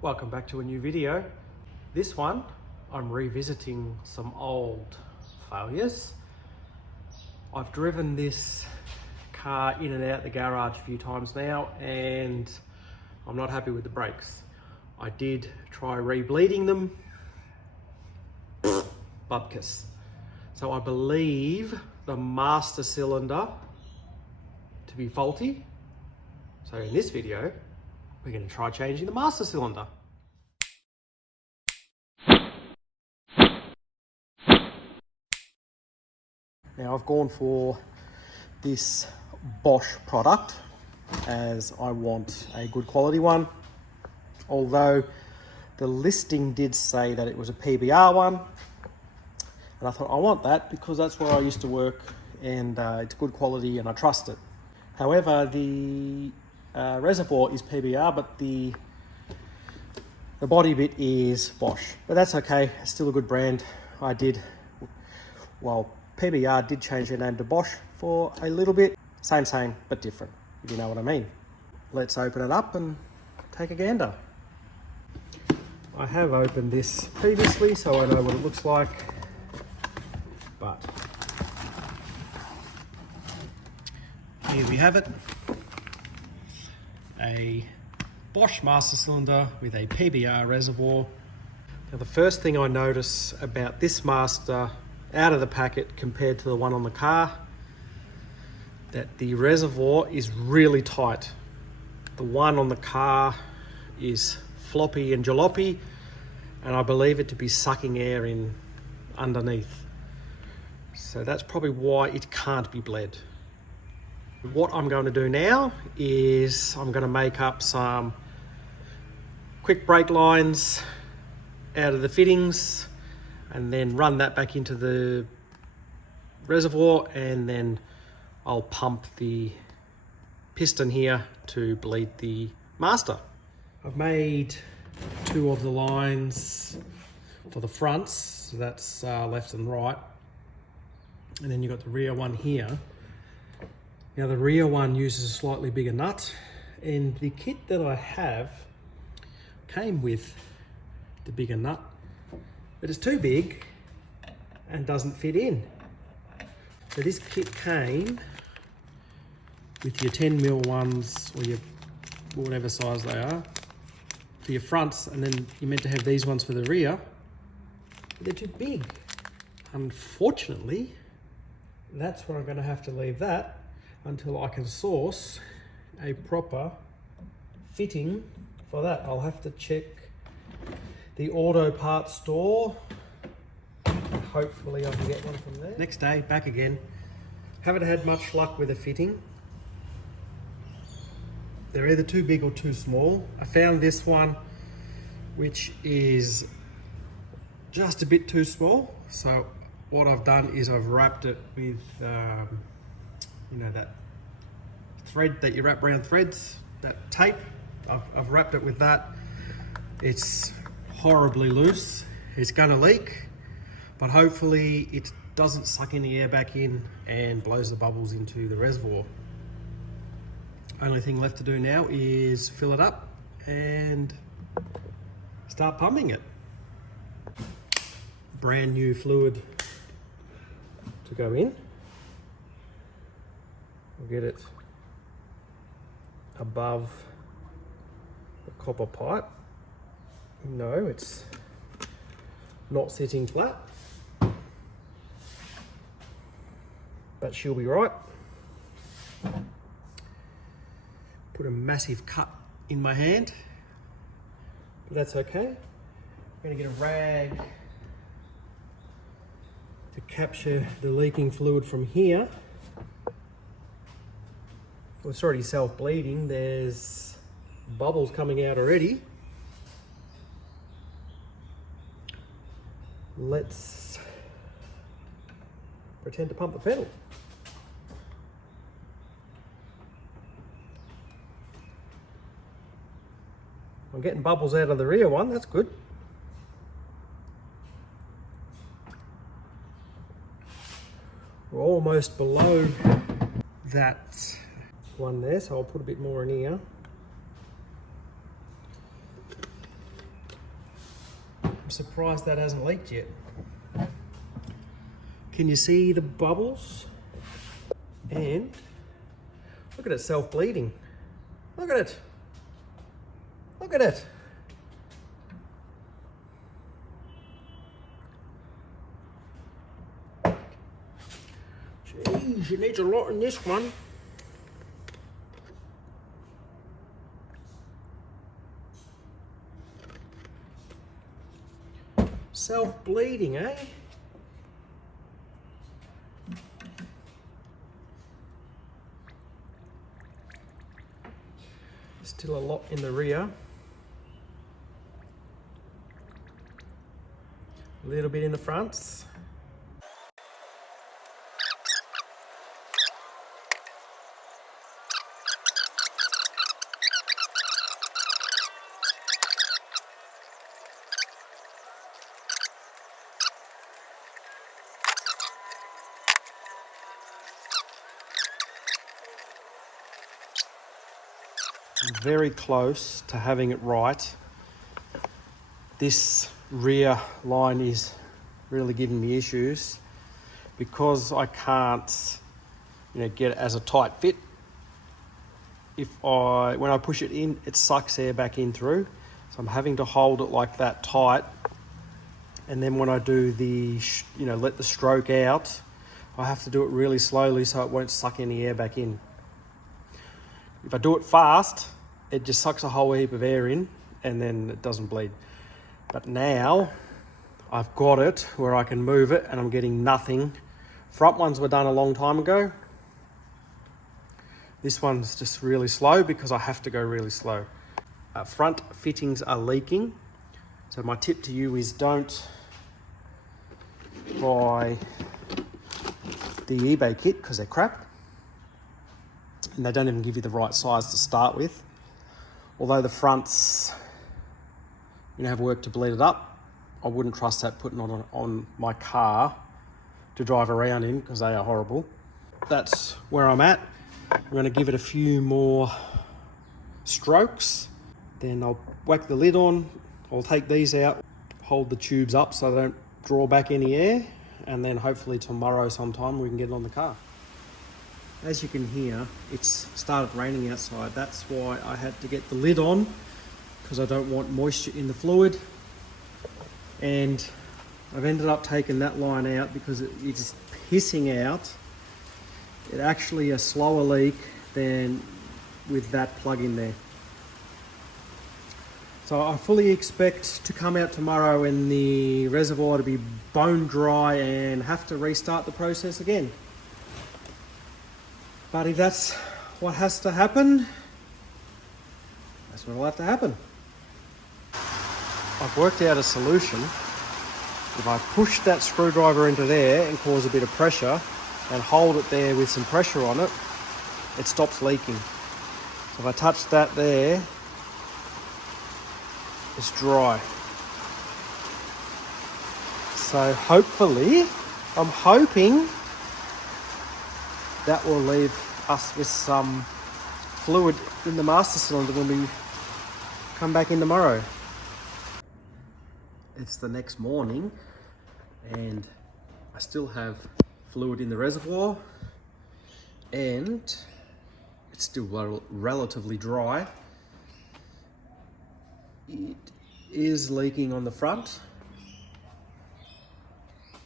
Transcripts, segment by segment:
Welcome back to a new video. This one, I'm revisiting some old failures. I've driven this car in and out the garage a few times now and I'm not happy with the brakes. I did try rebleeding them, bupkis. So I believe the master cylinder to be faulty. So in this video, we're going to try changing the master cylinder. Now I've gone for this Bosch product as I want a good quality one. Although the listing did say that it was a PBR one. And I thought I want that because that's where I used to work and it's good quality and I trust it. However, the reservoir is PBR, but the body bit is Bosch. But that's okay, it's still a good brand. PBR did change their name to Bosch for a little bit. Same, but different, if you know what I mean. Let's open it up and take a gander. I have opened this previously, so I know what it looks like. But here we have it. A Bosch master cylinder with a PBR reservoir. Now the first thing I notice about this master out of the packet compared to the one on the car, that the reservoir is really tight. The one on the car is floppy and jalopy, and I believe it to be sucking air in underneath. So that's probably why it can't be bled. What I'm going to do now is I'm going to make up some quick brake lines out of the fittings and then run that back into the reservoir, and then I'll pump the piston here to bleed the master. I've made two of the lines for the fronts, so that's left and right, and then you've got the rear one here. Now the rear one uses a slightly bigger nut, and the kit that I have came with the bigger nut, but it's too big and doesn't fit in. So this kit came with your 10mm ones, or your whatever size they are, for your fronts, and then you're meant to have these ones for the rear. But they're too big. Unfortunately, that's where I'm going to have to leave that until I can source a proper fitting for that. I'll have to check the auto parts store. Hopefully I can get one from there. Next day, back again. Haven't had much luck with a fitting. They're either too big or too small. I found this one, which is just a bit too small. So what I've done is I've wrapped it with, you know, that thread that you wrap around threads, that tape. I've wrapped it with that. It's horribly loose. It's gonna leak, but hopefully it doesn't suck any air back in and blows the bubbles into the reservoir. Only thing left to do now is fill it up and start pumping it. Brand new fluid to go in. We'll get it above the copper pipe. No, it's not sitting flat, but she'll be right. Put a massive cut in my hand, but that's okay. I'm going to get a rag to capture the leaking fluid from here. Well, it's already self-bleeding. There's bubbles coming out already. Let's pretend to pump the pedal. I'm getting bubbles out of the rear one, that's good. We're almost below that one there, so I'll put a bit more in here. I'm surprised that hasn't leaked yet. Can you see the bubbles? And look at it self-bleeding. Look at it. Look at it. Jeez, it needs a lot in this one. Self-bleeding, eh? Still a lot in the rear. A little bit in the fronts. Very close to having it right. This rear line is really giving me issues because I can't, get it as a tight fit. When I push it in, it sucks air back in through. So I'm having to hold it like that tight. And then when I do the, let the stroke out, I have to do it really slowly so it won't suck any air back in. If I do it fast, it just sucks a whole heap of air in and then it doesn't bleed. But now I've got it where I can move it and I'm getting nothing. Front ones were done a long time ago. This one's just really slow because I have to go really slow. Front fittings are leaking. So my tip to you is don't buy the eBay kit because they're crap. And they don't even give you the right size to start with. Although the fronts, have work to bleed it up, I wouldn't trust that putting on my car to drive around in because they are horrible. That's where I'm at. I'm going to give it a few more strokes. Then I'll whack the lid on. I'll take these out, hold the tubes up so they don't draw back any air. And then hopefully tomorrow sometime we can get it on the car. As you can hear, it's started raining outside. That's why I had to get the lid on because I don't want moisture in the fluid. And I've ended up taking that line out because it's pissing out. It's actually a slower leak than with that plug in there. So I fully expect to come out tomorrow and the reservoir to be bone dry and have to restart the process again. But if that's what has to happen, that's what will have to happen. I've worked out a solution. If I push that screwdriver into there and cause a bit of pressure and hold it there with some pressure on it, it stops leaking. So if I touch that there, it's dry. So hopefully, I'm hoping that will leave us with some fluid in the master cylinder when we come back in tomorrow. It's the next morning and I still have fluid in the reservoir and it's still relatively dry. It is leaking on the front,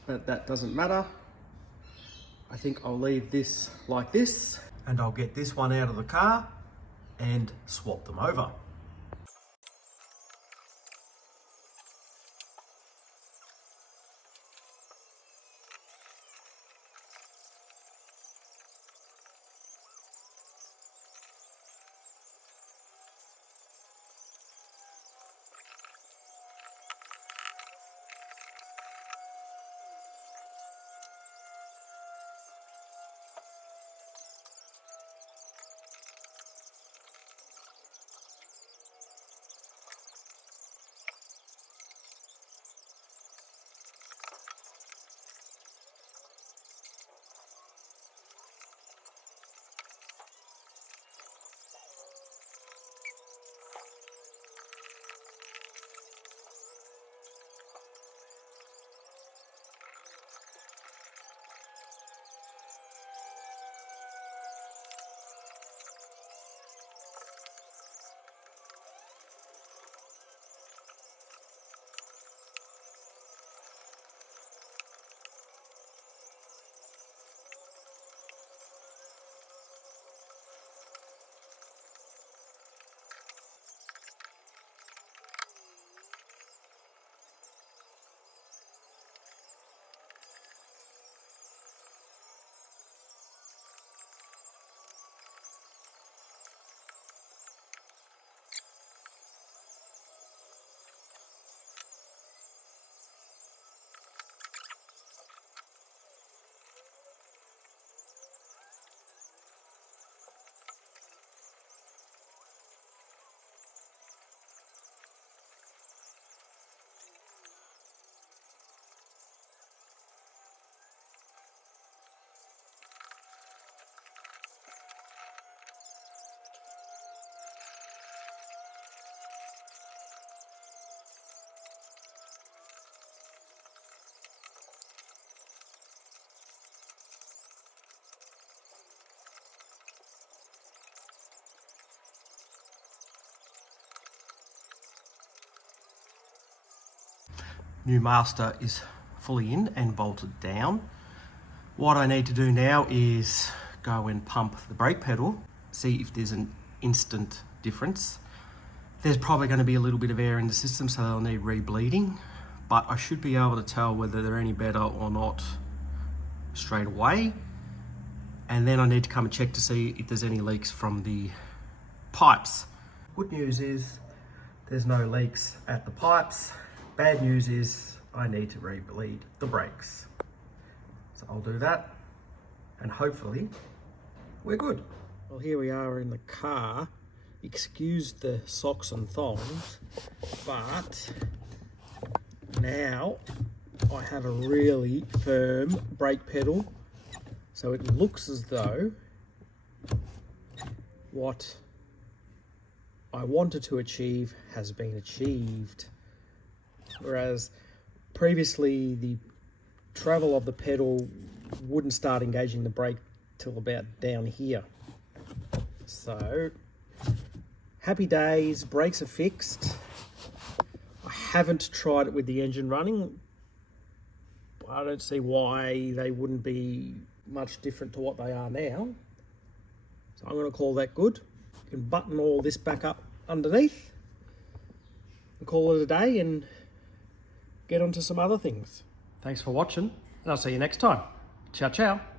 but that doesn't matter. I think I'll leave this like this and I'll get this one out of the car and swap them over. new master is fully in and bolted down. What I need to do now is go and pump the brake pedal, see if there's an instant difference. There's probably going to be a little bit of air in the system, so they'll need rebleeding, but I should be able to tell whether they're any better or not straight away. And then I need to come and check to see if there's any leaks from the pipes. Good news is there's no leaks at the pipes. Bad news is I need to rebleed the brakes. So I'll do that and hopefully we're good. Well, here we are in the car. Excuse the socks and thongs, but now I have a really firm brake pedal, so it looks as though what I wanted to achieve has been achieved. Whereas previously the travel of the pedal wouldn't start engaging the brake till about down here. So happy days, brakes are fixed. I haven't tried it with the engine running. I don't see why they wouldn't be much different to what they are now. So I'm going to call that good. You can button all this back up underneath and call it a day and get onto some other things. Thanks for watching, and I'll see you next time. Ciao, ciao.